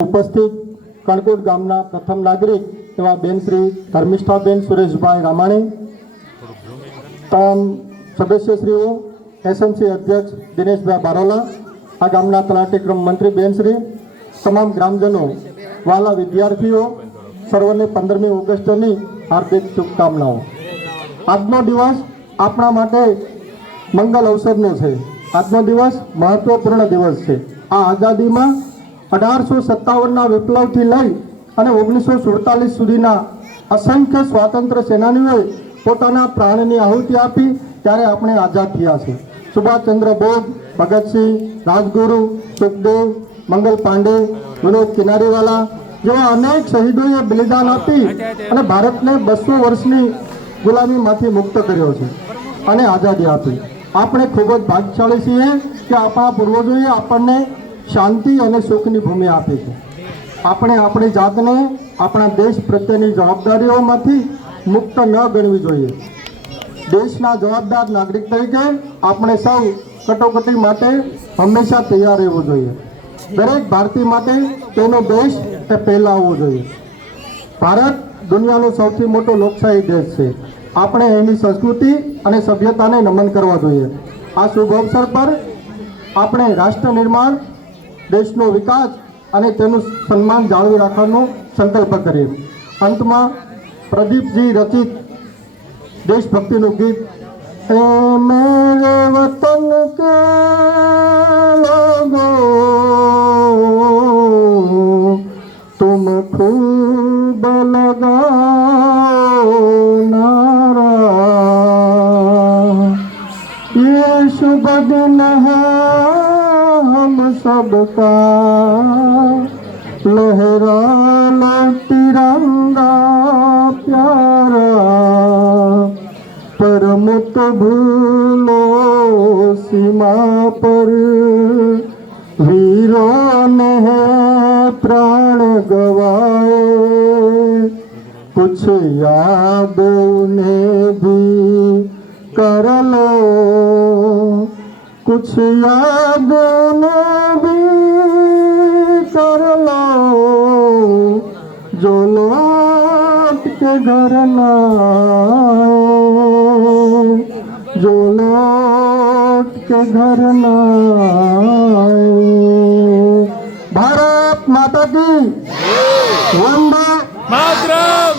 ઉપસ્થિત કણકોટ ગામના પ્રથમ નાગરિક એવા બેન શ્રી ધર્મિષ્ઠાબેન સુરેશભાઈ રામાણી, તમામ સદસ્યશ્રીઓ, એસએમસી અધ્યક્ષ દિનેશભાઈ બારોલા, આ ગામના તલાટીક્રમ મંત્રી બેન શ્રી, તમામ ગ્રામજનો, વાલા વિદ્યાર્થીઓ, સર્વને 15મી ઓગસ્ટની હાર્દિક શુભકામનાઓ। આજનો દિવસ આપણા માટે મંગલ અવસરનો છે। આજનો દિવસ મહત્વપૂર્ણ દિવસ છે। આ આઝાદીમાં 1857ના વિપ્લવથી લઈ અને 1947 સુધીના અસંખ્ય સ્વાતંત્ર્ય સેનાનીઓએ પોતાના પ્રાણની આહુતિ આપી ત્યારે આપણે આઝાદ થયા છે। સુભાષચંદ્ર બોઝ, ભગતસિંહ, રાજગુરુ, સુખદેવ, મંગલ પાંડે, વિનોદ કિનારીવાલા જેવા અનેક શહીદોએ બલિદાન આપી અને ભારતને 200 વર્ષની ગુલામીમાંથી મુક્ત કર્યો છે અને આઝાદી આપી। આપણે ખૂબ જ ભાગ્યશાળી છીએ કે આપણા પૂર્વજોએ આપણને શાંતિ અને સુખની ભૂમિ આપી છે। આપણે આપણી જાતને આપણા દેશ પ્રત્યેની જવાબદારીઓમાંથી મુક્ત ન ગણવી જોઈએ। દેશના જવાબદાર નાગરિક તરીકે આપણે સૌ કટોકટી માટે હંમેશા તૈયાર રહેવું જોઈએ। દરેક ભારતીય માટે તેનો દેશ એ પહેલા આવવો જોઈએ। ભારત દુનિયાનો સૌથી મોટો લોકશાહી દેશ છે। આપણે એની સંસ્કૃતિ અને સભ્યતાને નમન કરવા જોઈએ। આ શુભ અવસર પર આપણે રાષ્ટ્ર નિર્માણ, દેશનો વિકાસ અને તેનું સન્માન જાળવી રાખવાનો સંકલ્પ કરીએ। અંતમાં પ્રદીપજી રચિત દેશભક્તિનું ગીત એ મેરે વતન કે લોગો तुम खूब लगाओ नारा, ये शुभ दिन है हम सबका, लहरा लो तिरंगा प्यारा, पर मत भूलो सीमा पर वीरों ने प्राण गवाए, कुछ याद उन्हें भी कर लो, कुछ याद उन्हें भी कर लो, जो लौट के घर न आए, जो लौट के घर न आए। भारत माता की वंदे मातरम।